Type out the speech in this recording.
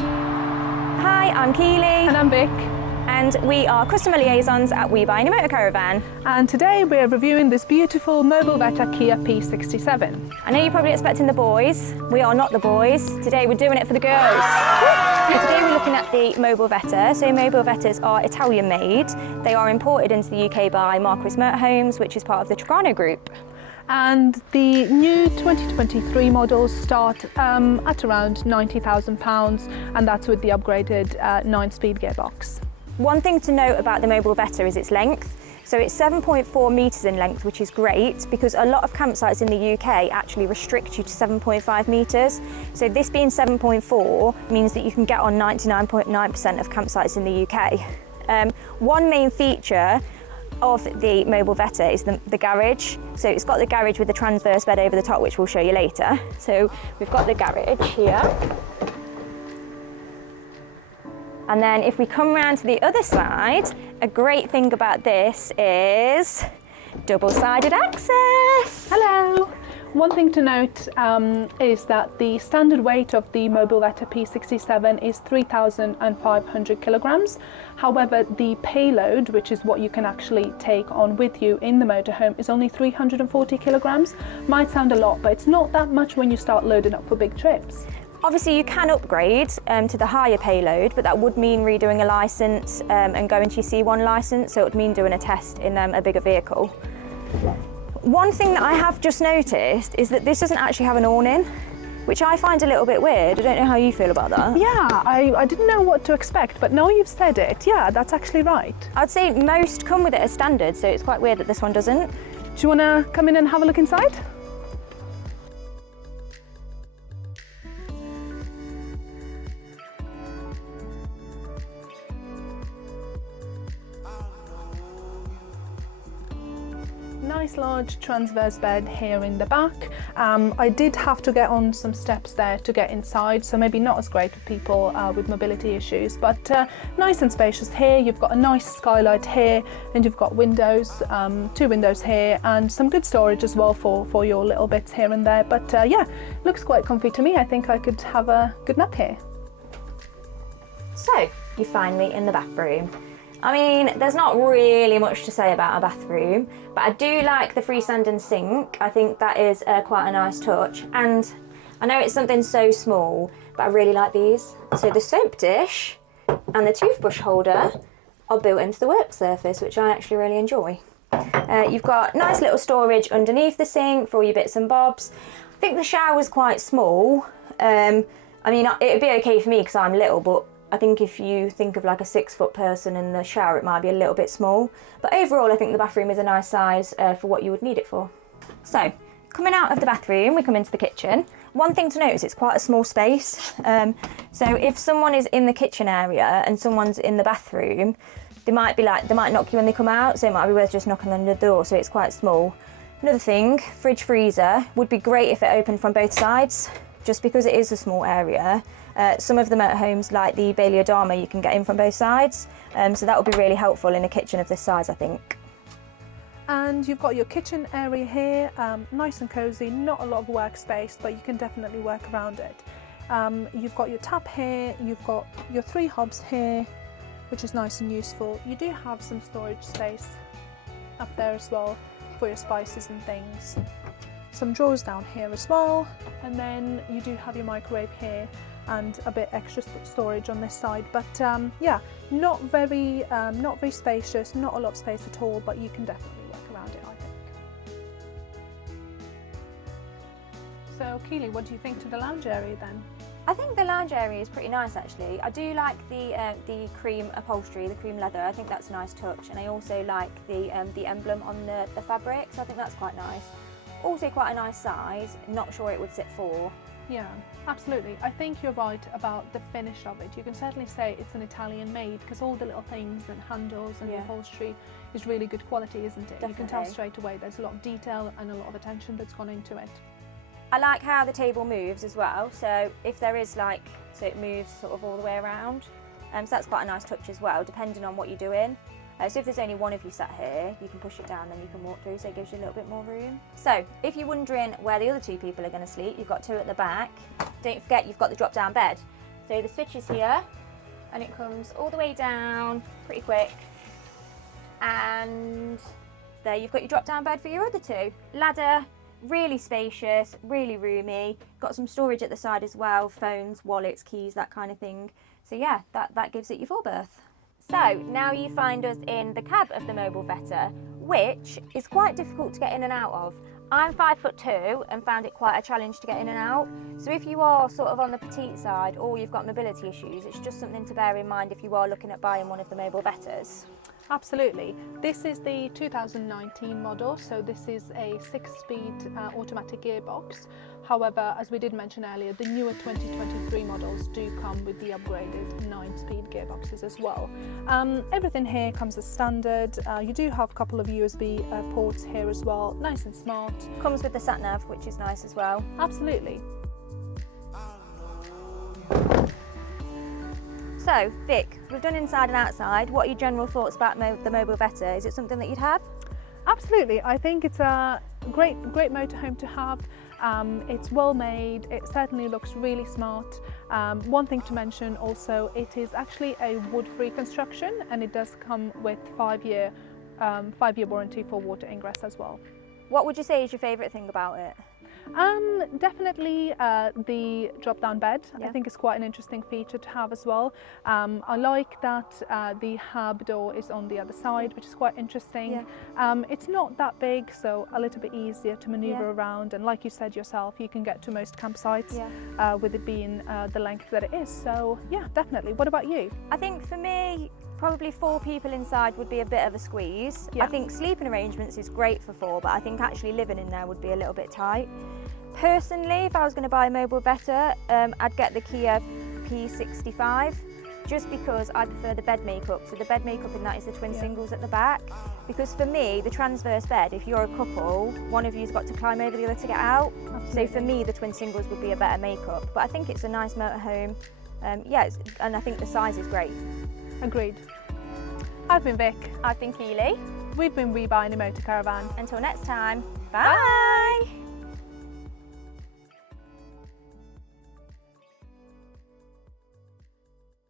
Hi, I'm Keeley. And I'm Vik. And we are customer liaisons at We Buy Any Motorcaravan. And today we're reviewing this beautiful MOBILVETTA Kia P67. I know you're probably expecting the boys. We are not the boys. Today we're doing it for the girls. Today we're looking at the MOBILVETTA. So MOBILVETTAs are Italian made. They are imported into the UK by Motorhomes, which is part of the Trigano Group. And the new 2023 models start at around £90,000, and that's with the upgraded 9-speed gearbox. One thing to note about the MOBILVETTA is its length. So it's 7.4 metres in length, which is great because a lot of campsites in the UK actually restrict you to 7.5 metres. So this being 7.4 means that you can get on 99.9% of campsites in the UK. One main feature of the MOBILVETTA is the garage. So it's got the garage with the transverse bed over the top, which we'll show you later. So we've got the garage here. And then if we come around to the other side, a great thing about this is double-sided access. Hello! One thing to note is that the standard weight of the MOBILVETTA P67 is 3,500 kilograms. However, the payload, which is what you can actually take on with you in the motorhome, is only 340 kilograms. Might sound a lot, but it's not that much when you start loading up for big trips. Obviously you can upgrade to the higher payload, but that would mean redoing a licence and going to your C1 licence, so it would mean doing a test in a bigger vehicle. One thing that I have just noticed is that this doesn't actually have an awning, which I find a little bit weird. I don't know how you feel about that. Yeah, I didn't know what to expect, but now you've said it, yeah, that's actually right. I'd say most come with it as standard, so it's quite weird that this one doesn't. Do you want to come in and have a look inside? Nice large transverse bed here in the back. I did have to get on some steps there to get inside, so maybe not as great for people with mobility issues, but nice and spacious here. You've got a nice skylight here, and you've got windows, 2 windows here, and some good storage as well for your little bits here and there. But yeah, looks quite comfy to me. I think I could have a good nap here. So, you find me in the bathroom. I mean, there's not really much to say about a bathroom, but I do like the freestanding sink. I think that is quite a nice touch, and I know it's something so small, but I really like these. So the soap dish and the toothbrush holder are built into the work surface, which I actually really enjoy. You've got nice little storage underneath the sink for all your bits and bobs. I think the shower's quite small. I mean, it'd be okay for me because I'm little, but I think if you think of like a 6-foot person in the shower, it might be a little bit small. But overall, I think the bathroom is a nice size for what you would need it for. So, coming out of the bathroom, we come into the kitchen. One thing to note is it's quite a small space. So if someone is in the kitchen area and someone's in the bathroom, they might knock you when they come out, so it might be worth just knocking on the door, so it's quite small. Another thing, fridge freezer would be great if it opened from both sides, just because it is a small area. Some of the motorhomes, like the Payload, you can get in from both sides, so that would be really helpful in a kitchen of this size, I think. And you've got your kitchen area here, nice and cosy, not a lot of workspace, but you can definitely work around it. You've got your tap here, you've got your 3 hobs here, which is nice and useful. You do have some storage space up there as well for your spices and things. Some drawers down here as well, and then you do have your microwave here and a bit extra storage on this side, but yeah, not very spacious, not a lot of space at all, but you can definitely work around it, I think. So Keeley, what do you think to the lounge area then? I think the lounge area is pretty nice actually. I do like the cream upholstery, the cream leather. I think that's a nice touch, and I also like the emblem on the fabric, so I think that's quite nice. Also quite a nice size, not sure it would sit 4. Yeah, absolutely. I think you're right about the finish of it. You can certainly say it's an Italian made because all the little things and handles and the upholstery is really good quality, isn't it? Definitely. You can tell straight away there's a lot of detail and a lot of attention that's gone into it. I like how the table moves as well, so if there is so it moves sort of all the way around, so that's quite a nice touch as well, depending on what you're doing. So if there's only one of you sat here, you can push it down, then you can walk through, so it gives you a little bit more room. So if you're wondering where the other 2 people are going to sleep, you've got 2 at the back. Don't forget you've got the drop-down bed. So the switch is here, and it comes all the way down pretty quick. And there you've got your drop down bed for your other two. Ladder, really spacious, really roomy. Got some storage at the side as well, phones, wallets, keys, that kind of thing. So yeah, that gives it your full berth. So now you find us in the cab of the MOBILVETTA, which is quite difficult to get in and out of. I'm 5'2" and found it quite a challenge to get in and out. So if you are sort of on the petite side or you've got mobility issues, it's just something to bear in mind if you are looking at buying one of the MOBILVETTAs. Absolutely. This is the 2019 model, so this is a 6-speed automatic gearbox. However, as we did mention earlier, the newer 2023 models do come with the upgraded 9-speed gearboxes as well. Everything here comes as standard. You do have a couple of USB ports here as well, nice and smart. Comes with the sat nav, which is nice as well. Absolutely. So, Vic, we've done inside and outside. What are your general thoughts about the MOBILVETTA? Is it something that you'd have? Absolutely. I think it's a great motorhome to have. It's well made. It certainly looks really smart. One thing to mention also, it is actually a wood-free construction, and it does come with 5-year warranty for water ingress as well. What would you say is your favourite thing about it? Definitely the drop-down bed. Yeah. I think it's quite an interesting feature to have as well. I like that the hub door is on the other side, which is quite interesting. Yeah. It's not that big, so a little bit easier to manoeuvre around, and like you said yourself, you can get to most campsites with it being the length that it is. So yeah, definitely. What about you? I think for me, probably 4 people inside would be a bit of a squeeze. I think sleeping arrangements is great for 4, but I think actually living in there would be a little bit tight. Personally, if I was going to buy a MOBILVETTA, I'd get the Kia P65, just because I prefer the bed makeup. So the bed makeup in that is the twin singles at the back. Because for me, the transverse bed, if you're a couple, one of you's got to climb over the other to get out. Absolutely. So for me, the twin singles would be a better makeup. But I think it's a nice motorhome. And I think the size is great. Agreed. I've been Vic. I've been Keeley. We've been We Buying a Motor Caravan. Until next time, bye.